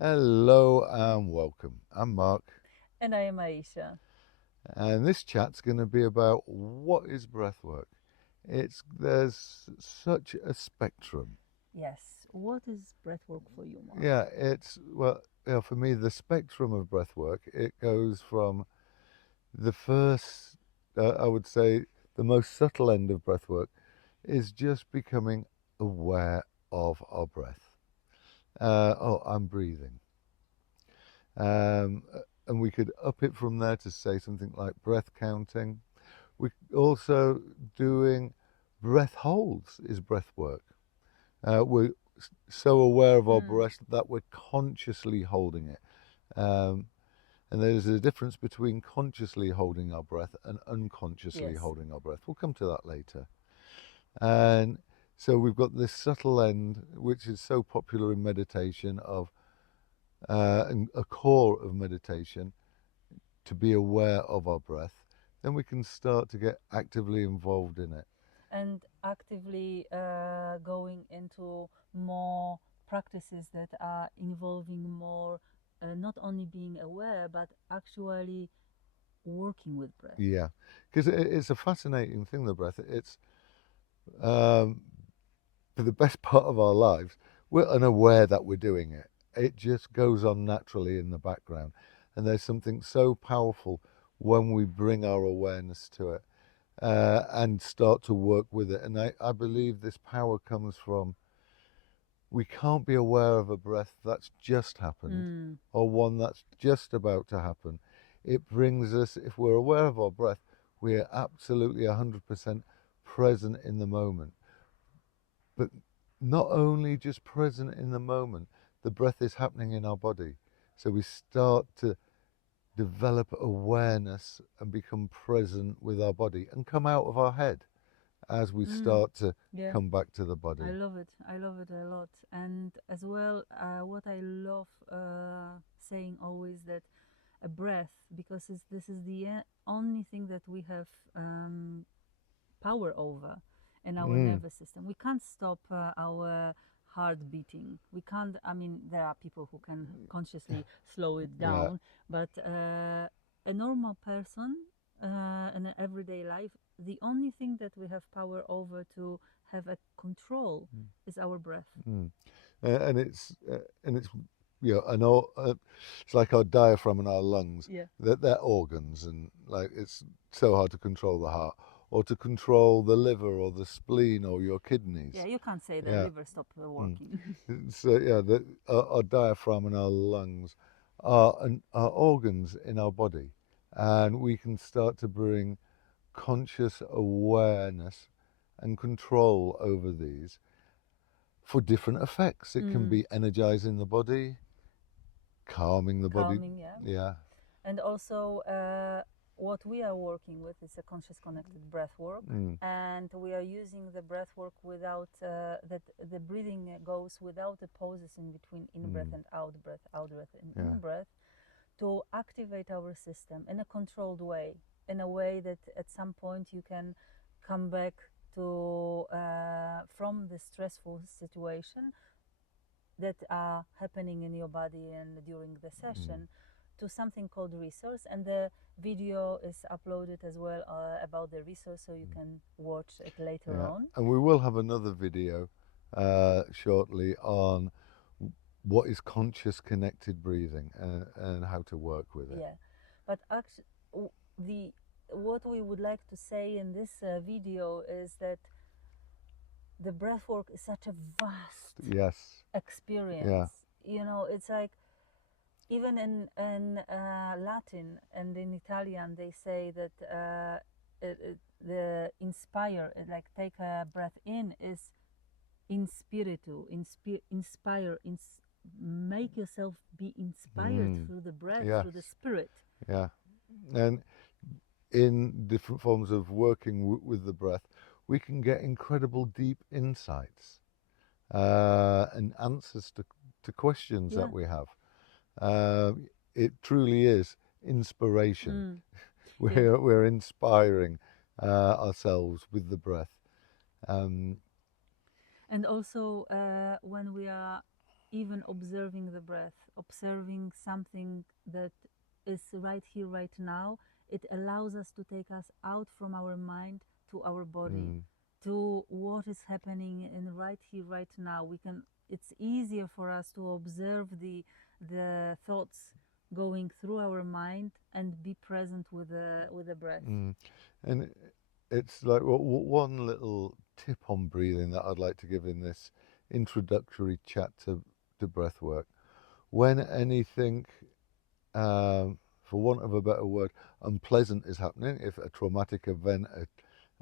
Hello and welcome. I'm Mark, And I am Aisha. and this chat's going to be about what is breathwork. There's such a spectrum. Yes. What is breathwork for you, Mark? For me, the spectrum of breathwork, it goes from the first, I would say, the most subtle end of breathwork is just becoming aware of our breath. I'm breathing. Um, and we could up it from there to say something like breath counting. We also doing breath holds is breath work. We're so aware of our Mm. breath that we're consciously holding it. Um, and there's a difference between consciously holding our breath and unconsciously Yes. holding our breath. We'll come to that later. And so we've got this subtle end, which is so popular in meditation, of and a core of meditation, to be aware of our breath. Then we can start to get actively involved in it. And actively going into more practices that are involving more not only being aware but actually working with breath. Yeah, because it's a fascinating thing, the breath. It's um, for the best part of our lives, we're unaware that we're doing it. It just goes on naturally in the background. And there's something so powerful when we bring our awareness to it and start to work with it. And I believe this power comes from we can't be aware of a breath that's just happened Mm. or one that's just about to happen. It brings us, if we're aware of our breath, we're absolutely 100% present in the moment. But not only just present in the moment, the breath is happening in our body. So we start to develop awareness and become present with our body and come out of our head as we Mm. start to Yeah. come back to the I body. love it. I love it a lot. And as well, what I love saying always that a breath, because this is the only thing that we have power over in our Mm, nervous system. We can't stop our heart beating. We can't, I mean, there are people who can consciously slow it yeah. down, but a normal person in an everyday life, the only thing that we have power over to have a control is our breath. Mm. And it's it's like our diaphragm and our lungs. Yeah. They're organs, and like it's so hard to control the heart or to control the liver or the spleen or your Yeah, kidneys. you can't say the Yeah. liver stop Mm. working. So yeah, our diaphragm and our lungs are organs in our body, and we can start to bring conscious awareness and control over these for different effects. It can Mm, be energizing the body, calming the body. calming, yeah. Yeah. And also, what we are working with is a conscious connected breath work. Mm. And we are using the breath work without that the breathing goes without the pauses in between in breath Mm. and out breath and Yeah. in breath to activate our system in a controlled way, in a way that at some point you can come back to from the stressful situation that are happening in your body and during the Mm. session to something called resource, and the video is uploaded as well about the resource, so you Mm. can watch it later Yeah. on. And we will have another video shortly on what is conscious connected breathing and how to work with it. Yeah, but actually the what we would like to say in this video is that the breath work is such a vast Yes. Yeah. experience. You know, it's like even in Latin and in Italian, they say that the inspire, like take a breath in, is in spiritu, inspire, make yourself be inspired Mm. through the breath, Yes. through the spirit. Yeah. And in different forms of working with the breath, we can get incredible deep insights and answers to questions Yeah. that we have. Uh, it truly is inspiration. Mm. Yeah. We're inspiring ourselves with the breath. Um, And also when we are even observing the breath, observing something that is right here, right now, it allows us to take us out from our mind to our body, to what is happening in right here, right now. It's easier for us to observe the thoughts going through our mind and be present with the breath. And it's like one little tip on breathing that I'd like to give in this introductory chat to breath work. When anything, for want of a better word, unpleasant is happening, if a traumatic event,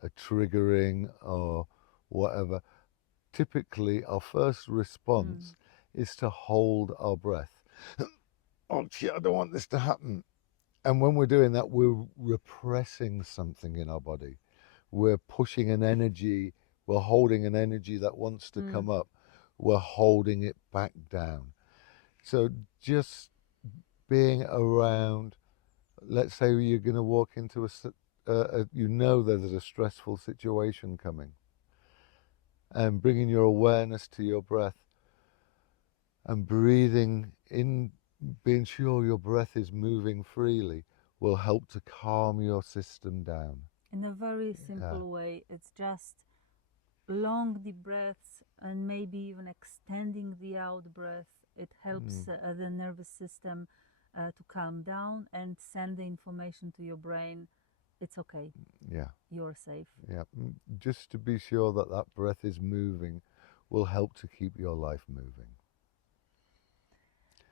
a triggering or whatever, typically our first response is to hold our breath. Oh shit, I don't want this to happen. And when we're doing that, we're repressing something in our body. We're pushing an energy, we're holding an energy that wants to come up, we're holding it back down. So just being around, let's say you're going to walk into you know there's a stressful situation coming, and bringing your awareness to your breath and breathing in, being sure your breath is moving freely, will help to calm your system down. In a very simple way, it's just long deep breaths and maybe even extending the out breath. It helps the nervous system to calm down and send the information to your brain. It's okay. Yeah. You're safe. Yeah. Just to be sure that that breath is moving will help to keep your life moving.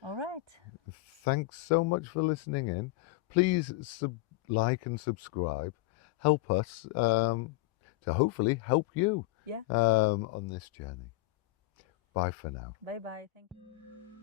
All right. Thanks so much for listening in. Please like and subscribe. Help us to hopefully help you on this journey. Bye for now. Bye bye. Thank you.